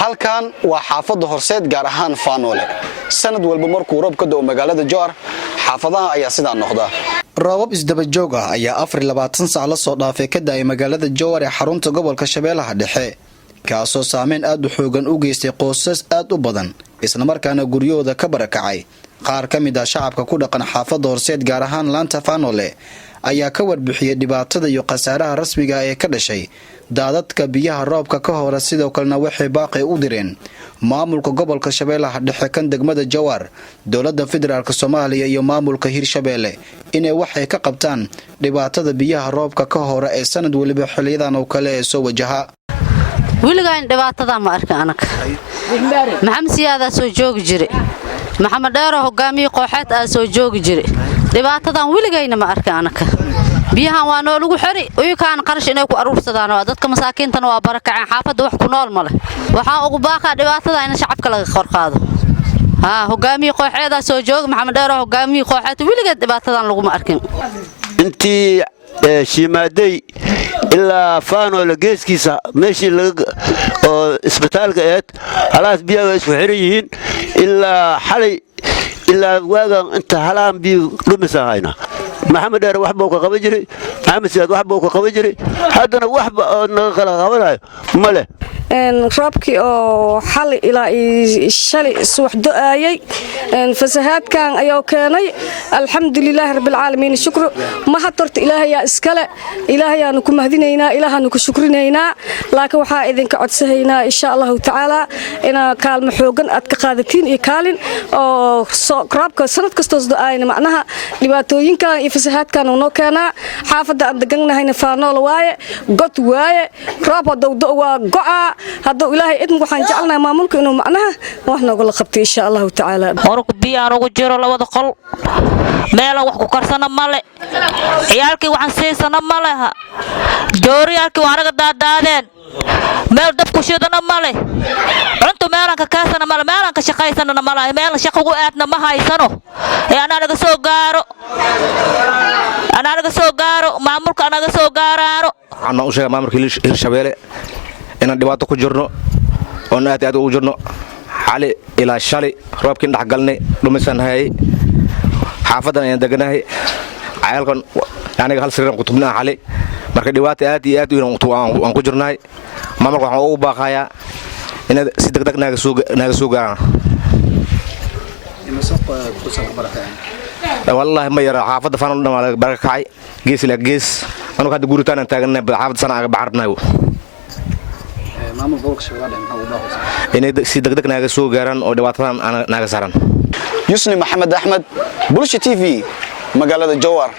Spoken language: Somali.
halkan waa xaafadda Horseed gaar ahaan Faanoole sanad walba markuu roob ka da'o magaalada Jowhar xaafadaha ayaa sidaa noqda roobab isdaba joog ah ayaa 24 saac la soo dhaafay ka da'ay magaalada Jowhar ee xarunta gobolka Shabeellaha Dhexe kaasoo saameyn aad u xoogan u geystay qoysas aad u badan isla markaana guryahooda ka barakacay qaar ka mid ah shacabka ku dhaqan xaafadda Horseed gaar ahaan laanta Faanoole ayaa ka warbixiyay dhibaatada iyo khasaaraha rasmiga ah ee ka dhashay daadadka biyaha roobka ka hor sidoo kalena waxay baaqay u direen maamulka gobolka Shabeellaha Dhexe kan degmada Jowhar dawladda federaalka Soomaaliya iyo maamulka Hirshabeelle inay waxay ka qabtaan dhibaatada biyaha roobka ka hor ee sanad waliba xiliyadan oo kale ee soo wajaha wiligaan dhibaatada ma arka anaga maxamed siyaada soo joogi jiray maxamed dheero hogaamiye kooxaad ah soo joogi jiray dhibaatadan wiligaayna ma arka anaga biyahan waa noo lagu xiri uykaan qarash inay ku aruursadaan dadka masaakiintana waa barakaceen xaafadda wax ku nool male waxa ugu baaqa dhibaatada in shacabka laga qorqaado hogaamiye kooxeeda soo joogi maxamed dheero hogaamiye kooxaad wiligeed dhibaatadan lagu ma arkin intii shiimaaday ilaa Faanoole geeskiisa meeshii oo isbitaalka aad halaas biyaha isku xiran yihiin ilaa xalay ilaa waagan inta halaan biyo dhumisahayna maxamed dheer wax buu ka qaban jiray maxamed siyaad wax buu ka qaban jiray haddana waxba oo naga kala qabanayo male roobkii oo xal ilaa shalay subax do'ayay fasahaadkan ayaa keenay alxamdulillaah rabbil caalamiin shukr ma hatorta ilaahay iskale ilaahay aanu ku mahdinaynaa ilaahaanu ku shukrinaynaa laakiin waxa idinka codsahaynaa insha Allah taala ina kaalmo xoogan aad ka qaadatiin iyo kaalin oo roobka sanad kasto do'ayna macnaha dhibaatooyinka iyo fasahaadkan oo keenaa xaafadda aan deganahayna Faanoole waaye god waaye roob dawdo waa go'a hadduu ilaahay idin waxaan jecelnahay maamulka inuu macnaha wax nooga la qabto insha Allah taala horku biyaan ugu jiro labada qol meel wax ku karsana male ciyaalkii waxaan siisana malaha jooriyaalkii waan naga daadaadeen meel dab ku shidana male cunto meelan ka kaasana male meelan ka shaqaysana male meel shaqo ugu aadna ma haysano ana naga soo gaaro maamulka naga soo gaaraano waxaan u sheegay maamulka Hirshabeelle inaan dhibaato ku jirno oo aad ugu jirno xali ilaa shalay roobkii dhax galnay dhumisan hay xaafadan ayaan deganahay cayalkan aniga hal sariir ku tubnaa xali marka dhibaato aad iyo aad aan ku jirnaay maamulka waxaan ugu baaqayaa in si degdeg naga soo gaaraan wallahi ma yara xaafadda Faanoole dhamaad barakacay gees ila gees anigu hadda guritaan taaganay xaafadda sana aga baxarnaay maamul gobolka Shabeellaha Dhexe maxaa u baaqaysaa inay si degdeg naga soo gaaraan oo dhibaatadan naga saaran Yusni Maxamed Axmed Bulsha TV magaalada Jowhar